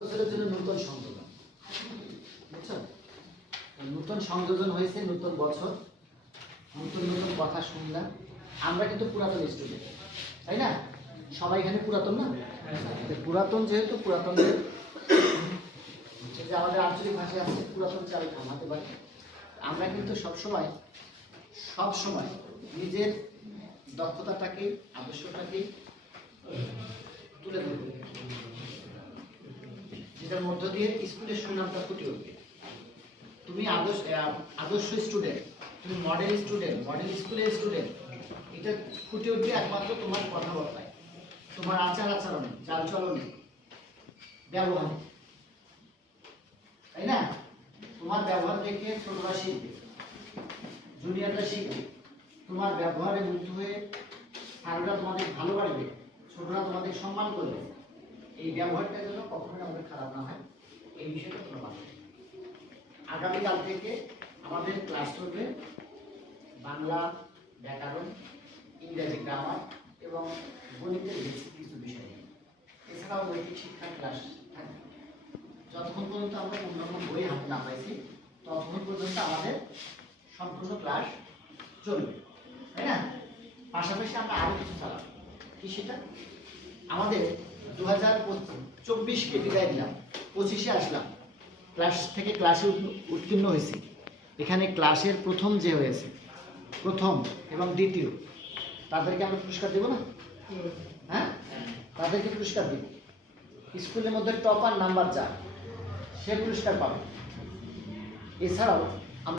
বছরের জন্য নতুন সংযোজন, বুঝছো? নতুন সংযোজন হয়েছে, নতুন বছর, নতুন নতুন কথা শুনলাম। আমরা কিন্তু পুরাতন স্টুডেন্ট, তাই না? সবাই এখানে পুরাতন না? পুরাতন যেহেতু পুরাতনদের যে আমাদের আঞ্চলিক ভাষায় আছে পুরাতন চাল থামাতে পারে। আমরা কিন্তু সবসময় নিজের দক্ষতাটাকে, আদর্শটাকে তুলে ধরব, যেটার মধ্য দিয়ে স্কুলের সুনামটা ফুটে উঠবে। তুমি আদর্শ স্টুডেন্ট, তুমি মডেল স্টুডেন্ট, মডেল স্কুলের স্টুডেন্ট, এটা ফুটে উঠবে একমাত্র তোমার কথাবার্তায়, তোমার আচার আচরণে, চালচলনে, ব্যবহারে, তাই না? তোমার ব্যবহার দেখে ছোটরা শিখবে, জুনিয়ররা শিখবে। তোমার ব্যবহারে মুগ্ধ হয়ে স্যাররা তোমাদের ভালোবাসবে, ছোটরা তোমাদের সম্মান করবে। এই ব্যবহারটা যেন কখনোই আমাদের খারাপ না হয়, এই বিষয়টা তোমরা মানবে। আগামীকাল থেকে আমাদের ক্লাস চলবে বাংলা ব্যাকরণ, ইংরেজি গ্রামার এবং গণিতের বেসিক কিছু বিষয় নিয়ে। এছাড়াও নৈতিক শিক্ষার ক্লাস থাকবে। যতক্ষণ পর্যন্ত আমরা অন্যান্য বই হাতে না পাইছি ততক্ষণ পর্যন্ত আমাদের সম্পূর্ণ ক্লাস চলবে, তাই না? পাশাপাশি আমরা আরও কিছু চালাবো। কি সেটা? আমাদের 2024কে বিদায় দিলাম, 25-এ আসলাম, ক্লাস থেকে ক্লাসে উত্তীর্ণ হয়েছি। এখানে ক্লাসের প্রথম যে হয়েছে, প্রথম এবং দ্বিতীয়, তাদেরকে আমরা পুরস্কার দেবো না? হ্যাঁ, তাদেরকে পুরস্কার দিব। স্কুলের মধ্যে টপার নাম্বার যা, সে পুরস্কার পাবে। এছাড়াও